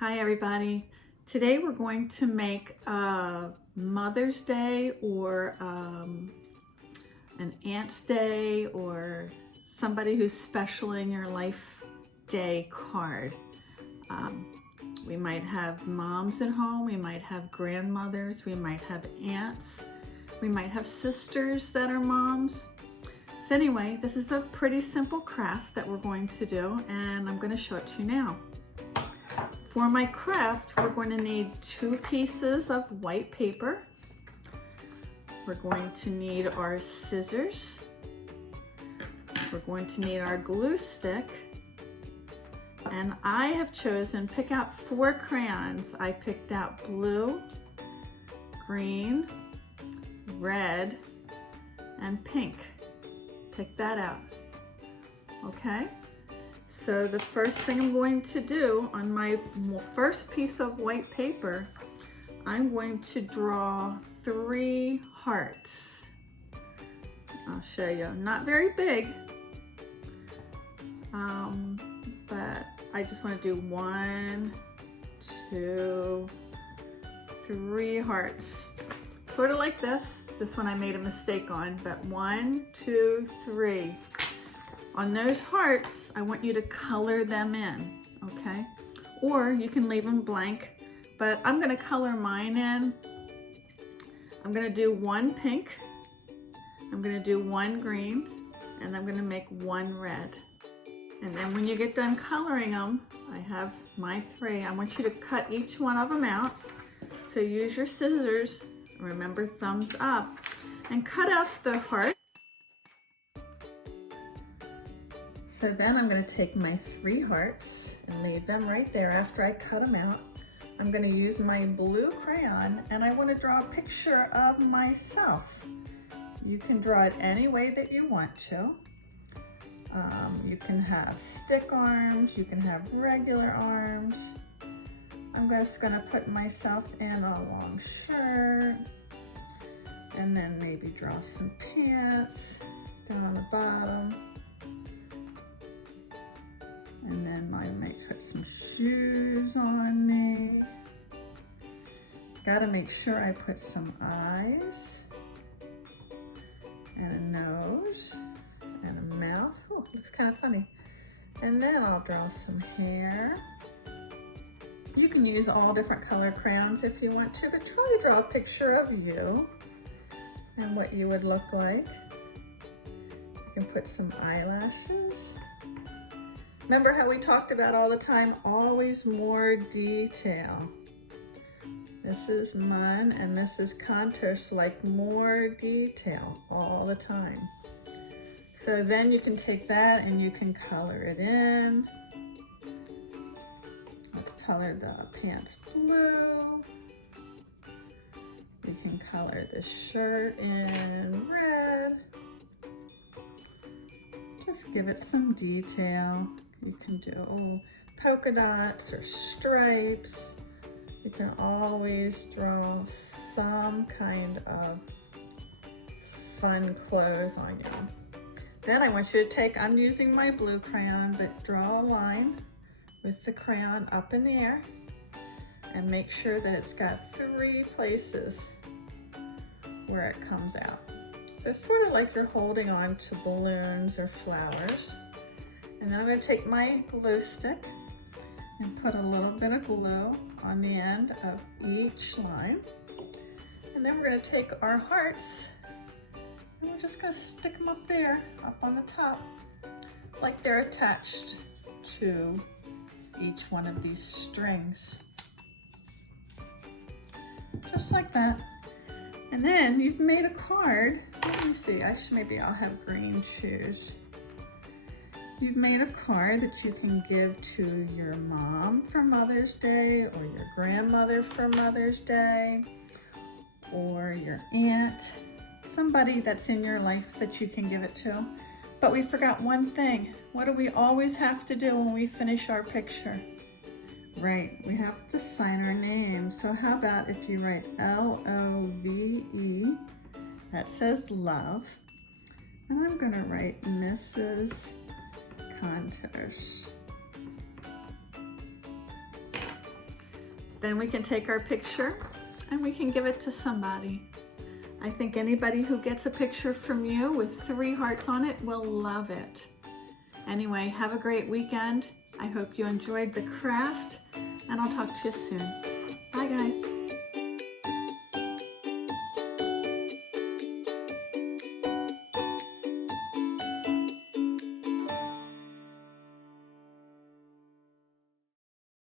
Hi everybody. Today we're going to make a Mother's Day or an Aunt's Day or somebody who's special in your life day card. Um, we might have moms at home, we might have grandmothers, we might have aunts, we might have sisters that are moms. So anyway, this is a pretty simple craft that we're going to do, and I'm going to show it to you now. For my craft, we're going to need 2 pieces of white paper. We're going to need our scissors. We're going to need our glue stick. And I have chosen, pick out 4 crayons. I picked out blue, green, red, and pink. Pick that out, okay? So the first thing I'm going to do on my first piece of white paper, I'm going to draw 3 hearts. I'll show you, not very big, but I just want to do 1, 2, 3 hearts. Sort of like this. This one I made a mistake on, but 1, 2, 3. On those hearts, I want you to color them in, okay? Or you can leave them blank, but I'm gonna color mine in. I'm gonna do 1 pink, I'm gonna do 1 green, and I'm gonna make 1 red. And then when you get done coloring them, I have my 3. I want you to cut each one of them out. So use your scissors, remember thumbs up, and cut out the heart. So then I'm going to take my 3 hearts and leave them right there after I cut them out. I'm going to use my blue crayon and I want to draw a picture of myself. You can draw it any way that you want to. You can have stick arms, you can have regular arms. I'm just going to put myself in a long shirt and then maybe draw some pants down on the bottom. And then I might put some shoes on me. Gotta make sure I put some eyes and a nose and a mouth. Oh, looks kind of funny. And then I'll draw some hair. You can use all different color crayons if you want to, but try to draw a picture of you and what you would look like. You can put some eyelashes. Remember how we talked about all the time, always more detail. This is Mun and this is Kontos, like more detail all the time. So then you can take that and you can color it in. Let's color the pants blue. You can color the shirt in red. Just give it some detail. You can do polka dots or stripes. You can always draw some kind of fun clothes on you. Then I want you to take, I'm using my blue crayon, but draw a line with the crayon up in the air and make sure that it's got 3 places where it comes out. So sort of like you're holding on to balloons or flowers. And then I'm going to take my glue stick and put a little bit of glue on the end of each line. And then we're going to take our hearts and we're just going to stick them up there, up on the top, like they're attached to each one of these strings. Just like that. And then you've made a card. Let me see, maybe I'll have green shoes. You've made a card that you can give to your mom for Mother's Day, or your grandmother for Mother's Day, or your aunt, somebody that's in your life that you can give it to. But we forgot one thing. What do we always have to do when we finish our picture? Right, we have to sign our name. So how about if you write L-O-V-E, that says love, and I'm gonna write Mrs. Kontos. Then we can take our picture and we can give it to somebody. I think anybody who gets a picture from you with 3 hearts on it will love it. Anyway, have a great weekend. I hope you enjoyed the craft, and I'll talk to you soon. Bye, guys.